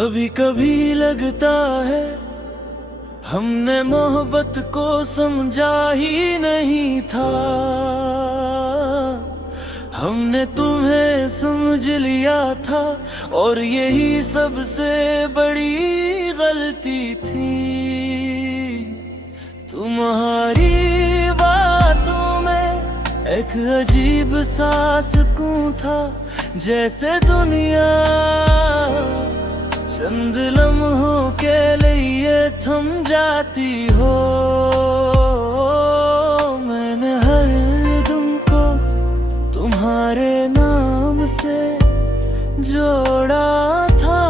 कभी कभी लगता है हमने मोहब्बत को समझा ही नहीं था। हमने तुम्हें समझ लिया था और यही सबसे बड़ी गलती थी। तुम्हारी बातों में एक अजीब सा सुकून था, जैसे दुनिया चंद लम्हों के लिए थम जाती हो। मैंने हर दिन को तुम्हारे नाम से जोड़ा था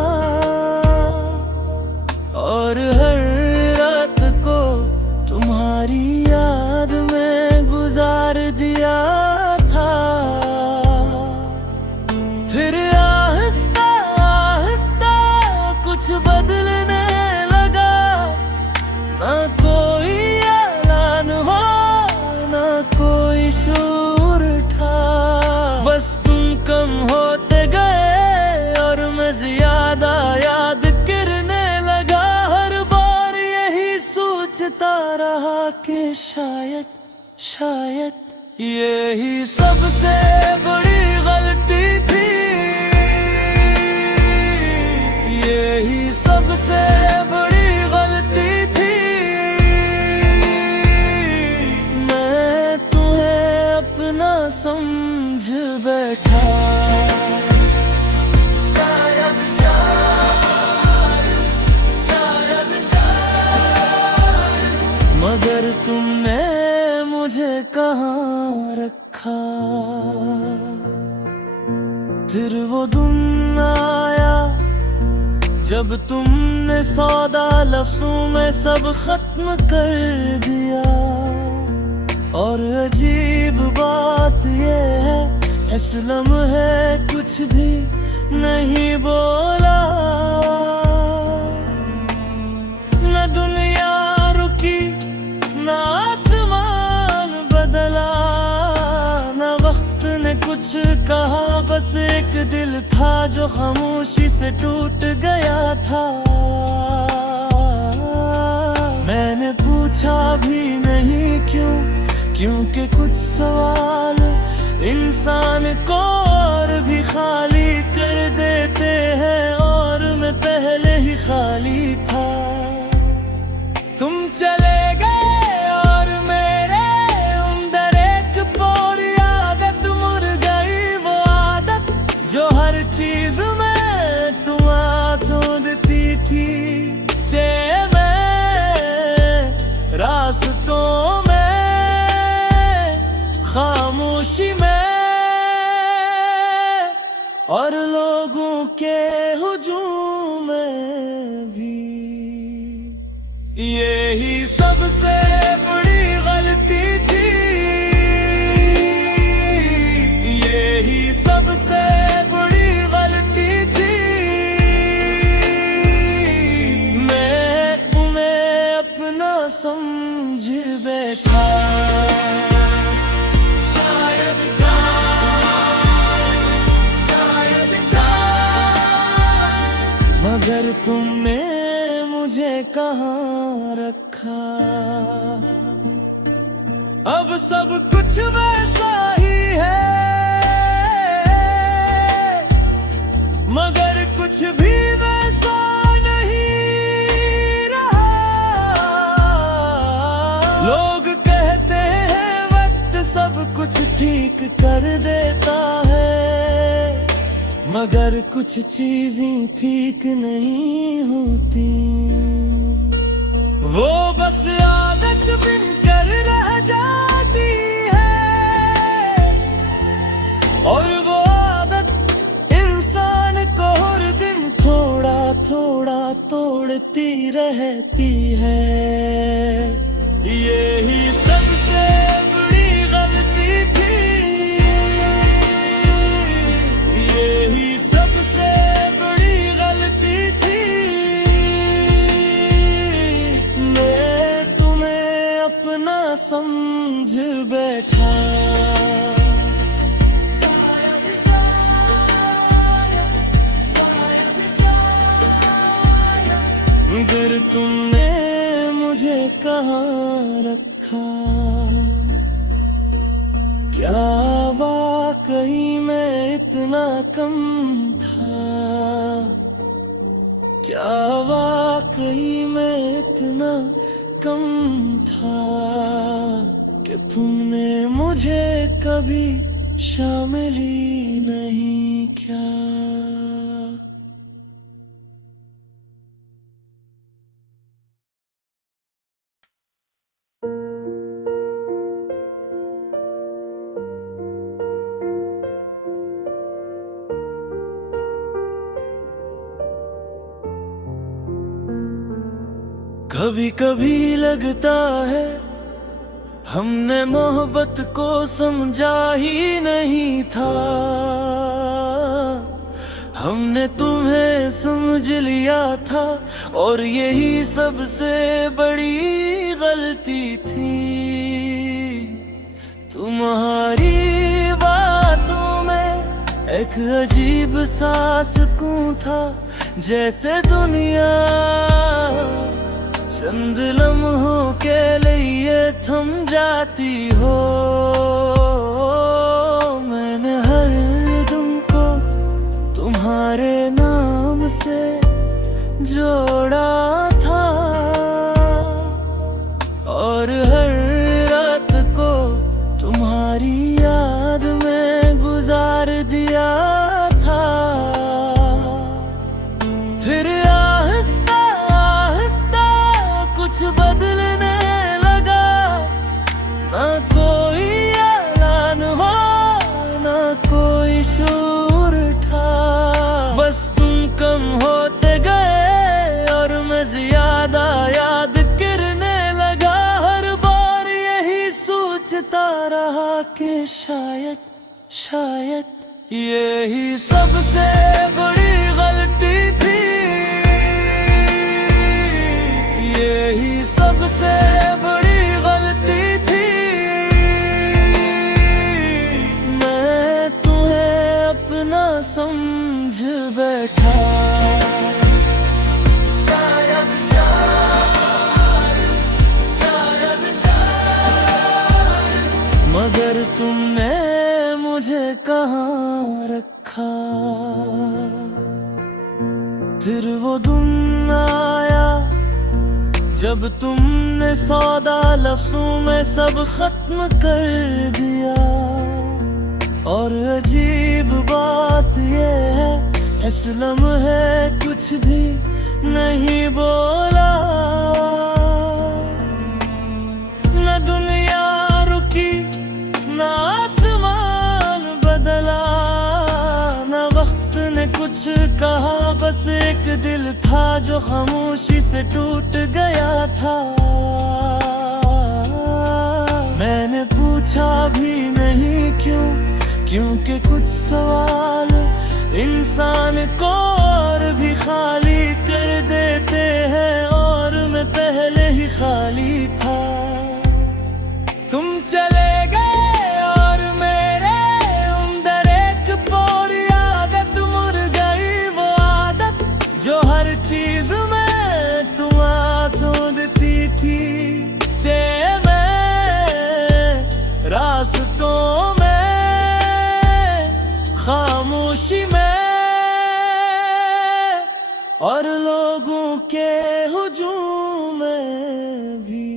और हर रात को तुम्हारी याद में गुजार दिया था। फिर आहिस्ता आहिस्ता कुछ बदलने लगा, ना कोई ऐलान हुआ ना कोई शोर था। बस तुम कम होते गए और मैं ज्यादा याद करने लगा। हर बार यही सोचता रहा कि शायद यही सबसे बड़ी गलती थी। यही सबसे बड़ी गलती थी। मैं तुम्हें अपना समझ बैठा। मगर तुमने मुझे कहाँ रखा। फिर वो दिन आया जब तुमने सौदा लफ्जों में सब खत्म कर दिया। और अजीब बात ये है, इस लम्हे कुछ भी नहीं बोला। न दुनिया रुकी न आसमान बदला, न वक्त ने कुछ कहा। बस एक दिल था जो खामोशी से टूट गया था। मैंने पूछा भी नहीं क्यों, क्योंकि कुछ सवाल इंसान को और भी खाली कर देते हैं, और मैं पहले ही खाली था। तुम चले गए और मेरे अंदर एक पूरी आदत मुर गई। वो आदत जो हर चीज में तुम ढूंढती थी। मैं रास्तों में, खामोशी में और लोगों के हुजूम में भी। यही सबसे बड़ी गलती थी। यही सबसे बड़ी गलती थी। मैं तुम्हें अपना समझ बैठा। मगर तुमने मुझे कहाँ रखा। अब सब कुछ वैसा ही है, मगर कुछ भी वैसा नहीं रहा। लोग कहते हैं वक्त सब कुछ ठीक कर देता है, मगर कुछ चीजें ठीक नहीं होती। वो बस आदत बिन कर रह जाती है, और वो आदत इंसान को हर दिन थोड़ा थोड़ा तोड़ती रहती है। यही सबसे बड़ी गलती थी। यही सबसे बड़ी गलती थी। मैं तुम्हें अपना समझ बैठा। मगर तुमने मुझे कहाँ रखा। क्या वाकई मैं इतना कम था? क्या वाकई मैं इतना कम था कि तुमने मुझे कभी शामिल ही नहीं किया। कभी कभी लगता है हमने मोहब्बत को समझा ही नहीं था। हमने तुम्हें समझ लिया था और यही सबसे बड़ी गलती थी। तुम्हारी बातों में एक अजीब सा सुकून था, जैसे दुनिया चंद लम्हों के लिए थम जाती हो। मैंने हर दिन को तुम्हारे नाम से जोड़ा था और हर रात को तुम्हारी याद में गुजार दिया था। फिर कुछ बदलने लगा, ना कोई ऐलान हुआ, ना कोई शोर था। बस तुम कम होते गए और मैं ज्यादा याद करने लगा। हर बार यही सोचता रहा कि शायद यही सबसे बड़ी गलती थी। यही सबसे बड़ी गलती थी। मैं तुम्हें अपना समझ बैठा। मगर तुमने मुझे कहाँ रखा। फिर वो दिन आया जब तुमने सौदा लफ्ज़ों में सब खत्म कर दिया। और अजीब बात ये है, इस लम्हे कुछ भी नहीं बोला। न दुनिया रुकी, न आसमान बदला, न वक्त ने कुछ कहा। बस एक दिल था जो खामोशी से टूट गया था। मैंने पूछा भी नहीं क्यों, क्योंकि कुछ सवाल इंसान को और भी खाली कर देते हैं, और मैं पहले ही खाली था। तुम चले गए और मेरे अंदर एक पूरी आदत मुर गई। वो आदत जो हर चीज में तुम ढूंढती थी। रास्तों में, खामोशी में और लोगों के हुजूम में भी।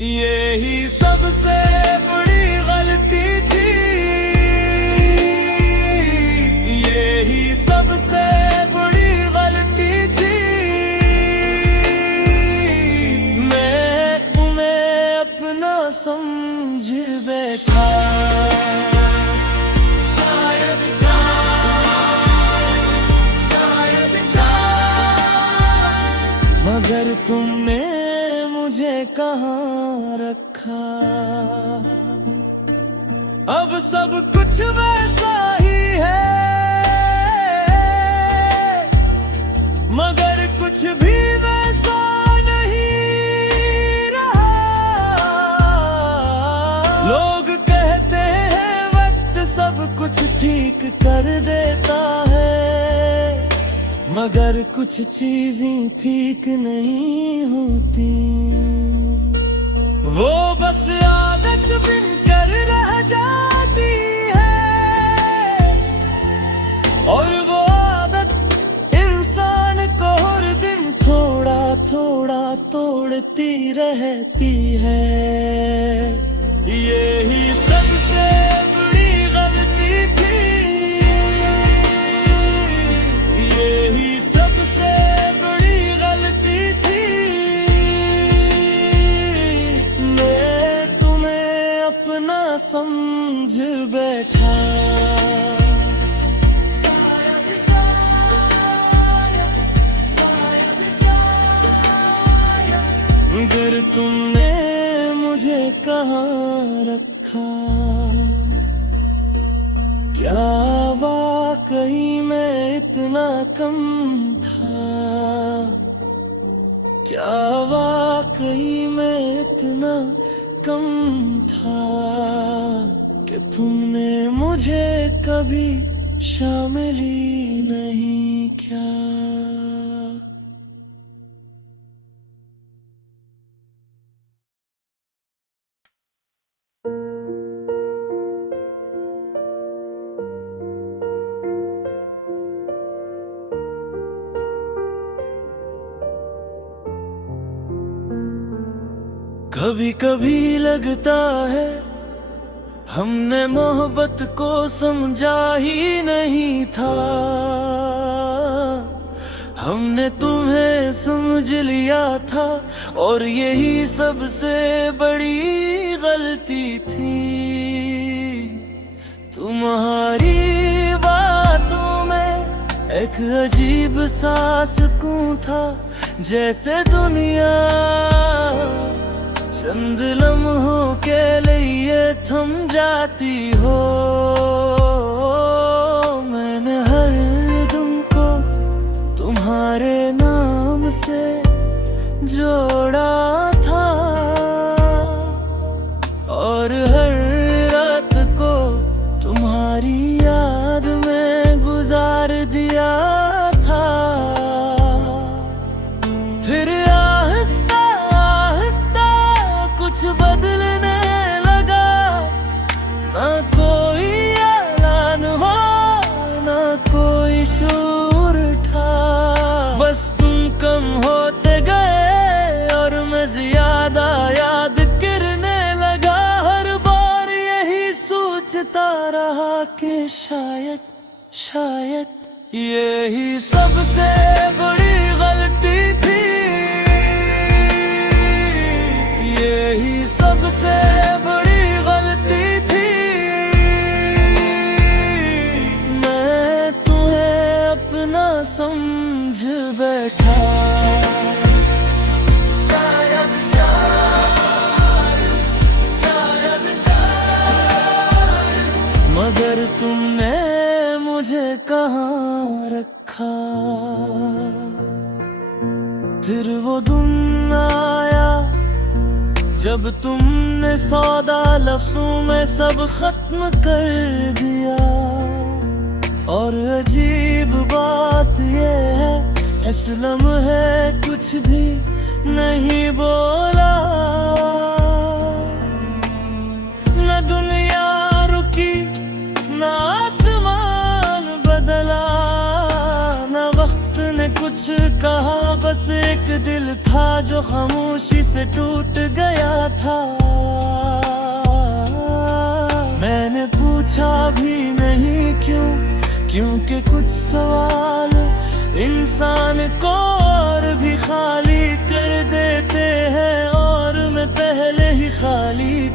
यही सबसे बड़ी गलती थी। यही सबसे बड़ी गलती थी। मैं तुम्हें अपना समझ बैठा। मगर तुमने मुझे कहाँ रखा। अब सब कुछ वैसा ही है, मगर कुछ भी वैसा नहीं रहा। लोग कहते हैं वक्त सब कुछ ठीक कर देता है, मगर कुछ चीजें ठीक नहीं होती, वो बस आदत बनकर रह जाती है, और वो आदत इंसान को हर दिन थोड़ा थोड़ा तोड़ती रहती है। यही सबसे बड़ी गलती थी, यही सबसे बड़ी गलती थी। मैं तुम्हें अपना समझ बैठा, मगर तुमने मुझे कहाँ रखा। क्या वाकई मैं इतना कम था, क्या वाकई मैं इतना कम था कि तुमने मुझे कभी शामिल ही नहीं किया। कभी कभी लगता है हमने मोहब्बत को समझा ही नहीं था, हमने तुम्हें समझ लिया था और यही सबसे बड़ी गलती थी। तुम्हारी बातों में एक अजीब सा सुकून था, जैसे दुनिया चंद लम्हों के लिए थम जाती हो। मैंने हर दिन को तुम्हारे नाम से जोड़ा था और हर रात को तुम्हारी याद में गुजार दिया था। फिर आहिस्ता आहिस्ता कुछ बदलने लगा, ना कोई ऐलान हुआ ना कोई शोर था, बस तुम कम होते गए और मैं ज्यादा याद करने लगा। हर बार यही सोचता रहा कि शायद शायद यही सबसे बड़ी गलती थी, यही सबसे बड़ी गलती थी। मैं तुम्हें अपना समझ बैठा, शायद शायद शायद शायद, मगर तुमने मुझे कहाँ रखा। फिर वो दिन आया जब तुमने सौदा लफ्जों में सब खत्म कर दिया, और अजीब बात ये है इस लम्हे कुछ भी नहीं बोला। न दुनिया रुकी न आसमान बदला, न वक्त ने कुछ कहा, बस एक दिल था जो खामोशी से टूट गया था। मैंने पूछा भी नहीं क्यों, क्योंकि कुछ सवाल इंसान को और भी खाली कर देते हैं, और मैं पहले ही खाली